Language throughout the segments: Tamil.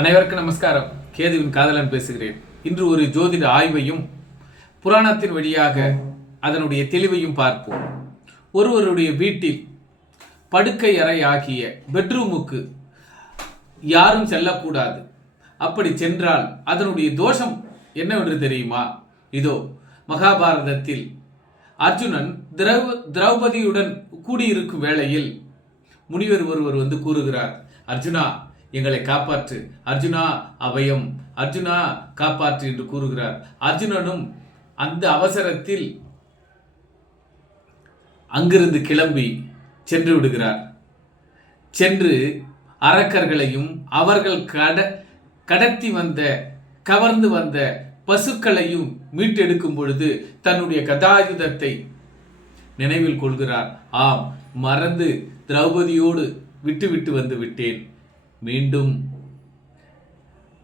அனைவருக்கும் நமஸ்காரம். கேதுவின் காதலன் பேசுகிறேன். இன்று ஒரு ஜோதிட ஆய்வையும் புராணத்தின் வழியாக அதனுடைய தெளிவையும் பார்ப்போம். ஒருவருடைய வீட்டில் படுக்கை அறை ஆகிய பெட்ரூமுக்கு யாரும் செல்லக்கூடாது. அப்படி சென்றால் அதனுடைய தோஷம் என்னவென்று தெரியுமா? இதோ மகாபாரதத்தில் அர்ஜுனன் திரௌபதியுடன் கூடியிருக்கும் வேளையில் முனிவர் ஒருவர் வந்து கூறுகிறார், அர்ஜுனா எங்களை காப்பாற்று, அர்ஜுனா அபயம், அர்ஜுனா காப்பாற்று என்று கூறுகிறார். அர்ஜுனனும் அந்த அவசரத்தில் அங்கிருந்து கிளம்பி சென்று விடுகிறார். சென்று அரக்கர்களையும் அவர்கள் கடத்தி வந்த கவர்ந்து வந்த பசுக்களையும் மீட்டெடுக்கும் பொழுது தன்னுடைய கதாயுதத்தை நினைவில் கொள்கிறார். ஆம், மறந்து திரௌபதியோடு விட்டு வந்து விட்டேன். மீண்டும்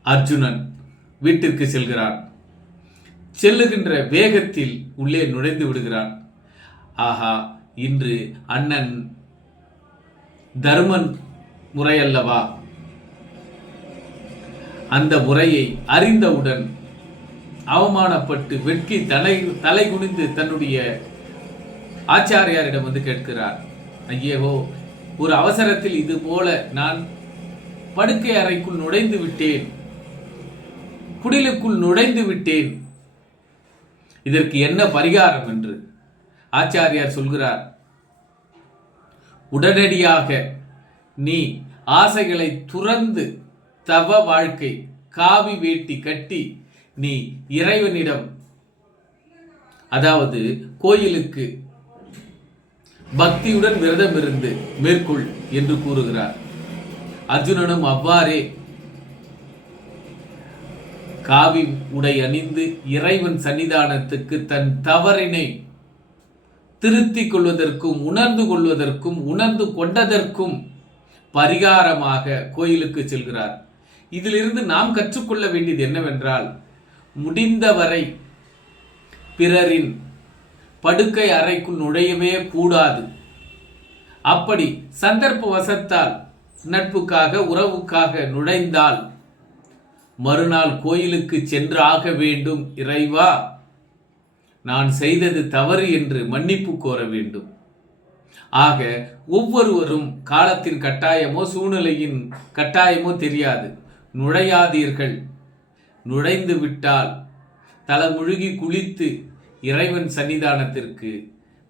அர்ஜுனன் வீட்டிற்கு செல்கிறான். செல்லுகின்ற வேகத்தில் உள்ளே நுழைந்து விடுகிறான். ஆஹா, இன்று அண்ணன் தர்மன் முறையல்லவா? அந்த முறையை அறிந்தவுடன் அவமானப்பட்டு வெட்கி தலை குனிந்து தன்னுடைய ஆச்சாரியாரிடம் வந்து கேட்கிறார், ஐயோ, ஒரு அவசரத்தில் இது போல நான் படுக்கை அறைக்குள் நுழைந்து விட்டேன், குடிலுக்குள் நுழைந்து விட்டேன், இதற்கு என்ன பரிகாரம் என்று ஆச்சாரியார் சொல்கிறார். உடனடியாக நீ ஆசைகளை துறந்து தவ வாழ்க்கை காவி வேட்டி கட்டி நீ இறைவனிடம், அதாவது கோயிலுக்கு பக்தியுடன் விரதம் இருந்து மேற்கொள் என்று கூறுகிறார். அர்ஜுனனும் அவ்வாறே காவி உடை அணிந்து இறைவன் சன்னிதானத்துக்கு தன் தவறினை திருத்திக் கொள்வதற்கும் உணர்ந்து கொண்டதற்கும் பரிகாரமாக கோயிலுக்கு செல்கிறார். இதிலிருந்து நாம் கற்றுக்கொள்ள வேண்டியது என்னவென்றால், முடிந்தவரை பிறரின் படுக்கை அறைக்குள் நுழையவே கூடாது. அப்படி சந்தர்ப்ப வசத்தால் நட்புக்காக உறவுக்காக நுழைந்தால் மறுநாள் கோயிலுக்கு சென்று ஆக வேண்டும். இறைவா, நான் செய்தது தவறு என்று மன்னிப்பு கோர வேண்டும். ஆக ஒவ்வொருவரும் காலத்தின் கட்டாயமோ சூழ்நிலையின் கட்டாயமோ தெரியாது, நுழையாதீர்கள். நுழைந்து விட்டால் தலைமுழுகி குளித்து இறைவன் சன்னிதானத்திற்கு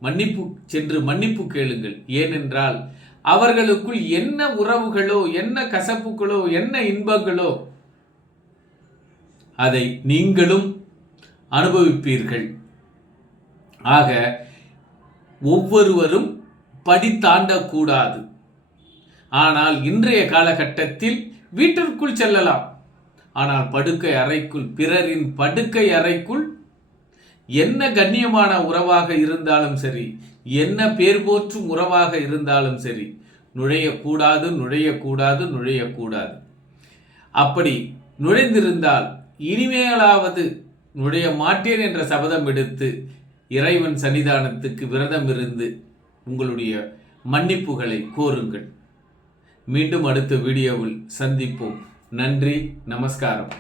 மன்னிப்பு கேளுங்கள். ஏனென்றால் அவர்களுக்குள் என்ன உறவுகளோ, என்ன கசப்புகளோ, என்ன இன்பங்களோ அதை நீங்களும் அனுபவிப்பீர்கள். ஆக ஒவ்வொருவரும் படி தாண்டக்கூடாது. ஆனால் இன்றைய காலகட்டத்தில் வீட்டிற்குள் செல்லலாம். ஆனால் படுக்கை அறைக்குள், பிறரின் படுக்கை அறைக்குள் என்ன கண்ணியமான உறவாக இருந்தாலும் சரி, என்ன பேர் போற்றும் உறவாக இருந்தாலும் சரி, நுழையக்கூடாது. அப்படி நுழைந்திருந்தால் இனிமேலாவது நுழைய மாட்டேன் என்ற சபதம் எடுத்து இறைவன் சன்னிதானத்துக்கு விரதம் இருந்து உங்களுடைய மன்னிப்புகளை கோருங்கள். மீண்டும் அடுத்த வீடியோவில் சந்திப்போம். நன்றி, நமஸ்காரம்.